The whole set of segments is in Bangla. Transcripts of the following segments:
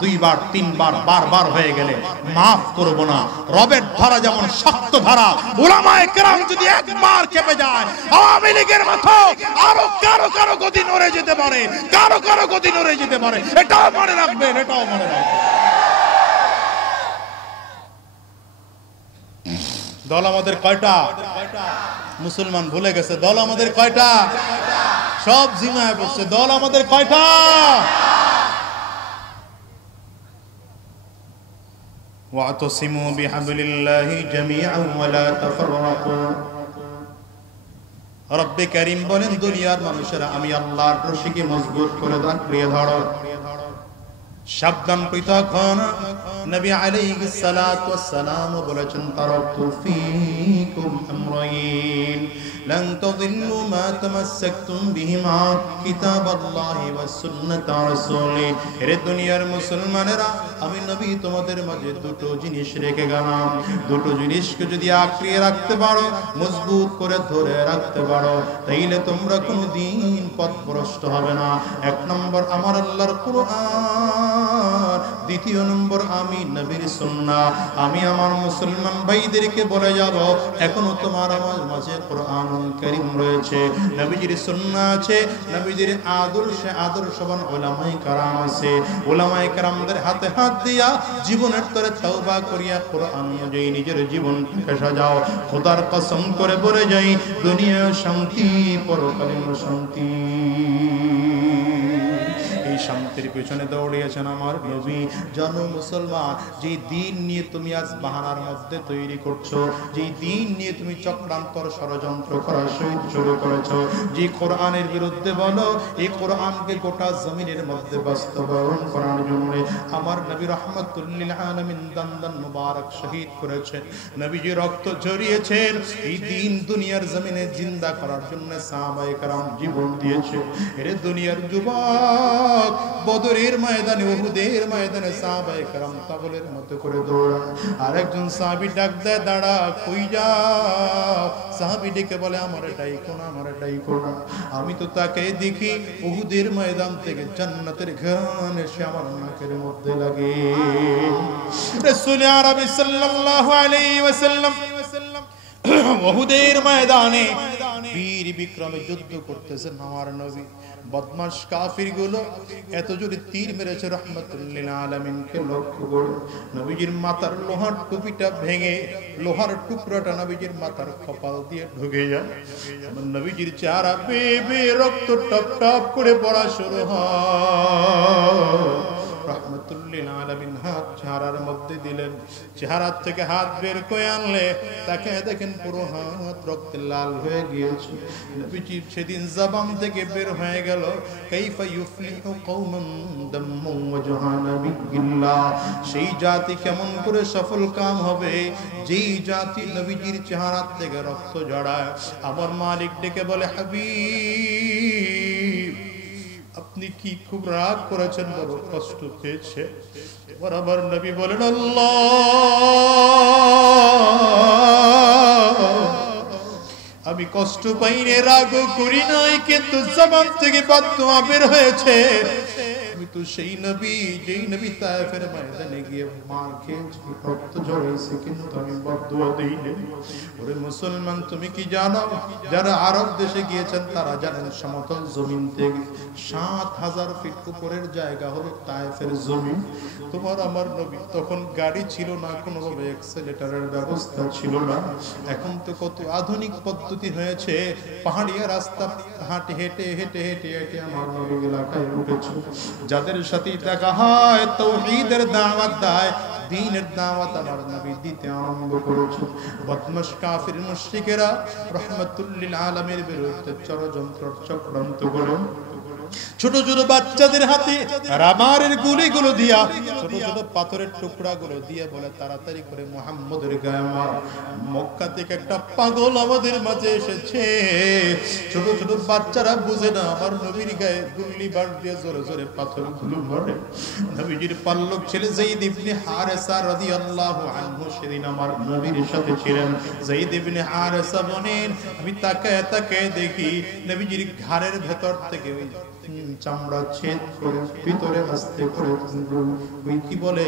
দুইবার তিনবার বারবার হয়ে গেলে মাফ করব না। রবের ধারা যেমন শক্ত ধারা, উলামায়ে কেরাম যদি একবার কেঁপে যায়, আওয়ামী লীগের মতো আরো কারো কারো গদি নড়ে যেতে পারে, কারো কারো গদি নড়ে যেতে পারে। এটাও মনে রাখবেন, এটাও মনে রাখবেন। দল আমাদের কয়টা? মুসলমান ভুলে গেছে দল আমাদের কয়টা? সব জিমায় পড়ছে। দল আমাদের কয়টা? ওয়াতাসিমু বিহাবলিল্লাহি জামিআন ওয়া লা তাফাররাকু। রব্বে কারীম বলেন, দুনিয়ার মানুষেরা আমি আল্লাহর রশিকে মজবুত করে আঁকড়িয়ে ধরো, সাবধান পৃথক হন। নবী আলাইহিস সালাতু ওয়াস সালাম বলেছেন, তারাকতু ফীকুম আমরাইন লান তাযিল্লু মা তামাসসাকতুম বিহিমা কিতাবাল্লাহি ওয়াস সুন্নাতা রাসূলি। হে দুনিয়ার মুসলমানেরা, আমি নবী তোমাদের মাঝে দুটো জিনিস রেখে গেলাম। দুটো জিনিসকে যদি আঁকড়িয়ে রাখতে পারো, মজবুত করে ধরে রাখতে পারো, তাইলে তোমরা কোনোদিন পথভ্রষ্ট হবে না। এক নম্বর আমার আল্লাহর কুরআন, দ্বিতীয় নম্বর আমি নবীর সুন্নাহ। আমি আমার মুসলমান ভাইদেরকে বলে যাব, এখনো তোমার আমার মাঝে কোরআনুল কারীম রয়েছে, নবীজির সুন্নাহ আছে, নবীজির আদর্শে আদর্শবান উলামায়ে কেরাম আছে। উলামায়ে কেরামদের হাতে হাত দিয়া জীবনের তরে তওবা করিয়া কোরআন অনুযায়ী নিজের জীবনটাকে সাজাও। খোদার কসম করে বলে যাই, দুনিয়া শান্তি, পরকালীন শান্তি। শান্তির পিছনে দৌড়িয়েছেন আমার নবী। জানো মুসলমান, যে দিন নিয়ে তুমি আজ বাহানার মধ্যে তৈরি করছো, যে দিন নিয়ে তুমি চক্রান্তর ষড়যন্ত্র করা শুরু করেছো, যে কোরআনের বিরুদ্ধে বলো, এই কোরআনকে গোটা জমিনের মধ্যে বাস্তবায়ন করার জন্য আমার নবী রাহমাতুল লিল আলামিন দান মুবারক শহীদ করেছেন, নবীজি রক্ত ঝরিয়েছেন। এই দিন দুনিয়ার জমিনে জিন্দা করার জন্য সাহাবায়ে কেরাম জীবন দিয়েছে। এর দুনিয়ার যুবক বদরের ময়দানে, উহুদের ময়দানে সাহাবায়ে কেরাম পাগলের মতো করে দৌড়ায়। আরেকজন সাহাবী ডাক দেয়, দাঁড়া, কই যাও? সাহাবী ডেকে বলে, আমার ডাইকো না, আমার ডাইকো না। আমি তো তাকে দেখি উহুদের ময়দান থেকে জান্নাতের ঘ্রাণ এসে আমার নাকের মধ্যে লাগে। রাসূল আরবি সাল্লাল্লাহু আলাইহি ওয়াসাল্লাম উহুদের ময়দানে বীর বিক্রমে যুদ্ধ করতেছেন আমার নবী। বদমাশ কাফির গুলো এত জোরে তীর মেরেছে রাহমাতুল লিল আলামিনকে লক্ষ্য করে। নবীজির মাথার লোহার টুপিটা ভেঙে লোহার টুকরাটা নবীজির মাথার কপাল দিয়ে ঢুকে যায়। নবীজির চেহারা বেয়ে বেয়ে রক্ত টপ টপ করে পড়া শুরু হয়। রাহমাতুল লিল আলামিন হাত চেহারার মধ্যে দিলেন, চেহারা থেকে হাত বের করে আনলে তাকে দেখেন পুরো হাত রক্তে লাল হয়ে গিয়েছে। নবীজি সেদিন জবান থেকে বের হয়ে গেল, কাইফা ইউফলিহু কওমান দাম্মু ওয়াজহা নাবিয়্যিল্লাহ। সেই জাতি কেমন করে সফল কাম হবে যেই জাতি নবীজির চেহারা থেকে রক্ত ঝরায়। আমার মালিক ডেকে বলে, হাবিব, আপনি কি খুব রাগ করেছেন, বড় কষ্ট পেয়েছে? বরাবর নবী বলেন, আল্লাহ, আমি কষ্ট পাইনি, রাগও করি নাই, কিন্তু জবান থেকে বদদুয়া বের হয়েছে। আমি তো সেই নবী, যেই নবী তায়েফের ময়দানে গিয়ে মার খেয়েছি, রক্ত ঝরেছে, কিন্তু আমি বদদুয়া দেইনি। ওরে মুসলমান, তুমি কি জানো, যারা আরব দেশে গিয়েছেন তারা জানেন সমতল জমিন থেকে ৭,০০০ ফিট উপরের জায়গা হলো তায়েফের জমিন। তোমার আমার নবী তখন গাড়ি ছিল না, কোনোভাবে এক্সেলেটরের ব্যবস্থা ছিল না। এখন তো কত আধুনিক পদ্ধতি হয়েছে, পাহাড়িয়া রাস্তা হাঁটে হেঁটে হেঁটে হেঁটে হেঁটে আমার নবী এলাকায় উঠেছে। যাদের সাথে দেখা হয় তাওহীদের দাওয়াত দেয়, দ্বীনের দাওয়াত আমার নবী দিতে আরম্ভ করেছে। বদমাশ কাফির মুশরিকেরা রাহমাতুল লিল আলামিনের বিরুদ্ধে ষড়যন্ত্র চক্রান্ত করে ছোট ছোট বাচ্চাদের হাতে রাবারের গুলিগুলো দিয়া, ছোট ছোট পাথরের টুকরাগুলো দিয়ে বলে, তাড়াতাড়ি করে মুহাম্মদের গায়ে মার। মক্কা থেকে একটা পাগল আমাদের মাঝে এসেছে। ছোট ছোট বাচ্চারা বুঝে না, আমার নবীর গায়ে গুলি বাড় দিয়ে জোরে জোরে পাথরগুলো মারে। নবীজির পাল্লক ছেলে যায়েদ ইবনে হারেসা রাদিয়াল্লাহু আনহু সেদিন আমার নবীর সাথে ছিলেন। যায়েদ ইবনে হারেসা বলেন, আমি তাকায় তাকায় দেখি নবীজির ঘাড়ের ভেতর থেকে ওই চামড়া ছেদ করে ভিতরে আস্তে করে ওই কি বলে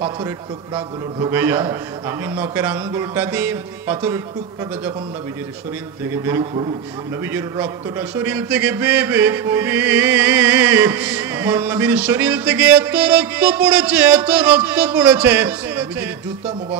পাথরের টুকরাগুলো ঢুকে যায়। আমি নখের আঙ্গুলটা দিয়ে পাথরের টুকরাটা যখন নবীজির শরীর থেকে বের করি, নবীজির রক্তটা শরীর থেকে বেয়ে বেয়ে পড়ে, আমার নবীর শরীর থেকে এত রক্ত পড়েছে, এত রক্ত পড়েছে, নবীজির জুতা মোবারক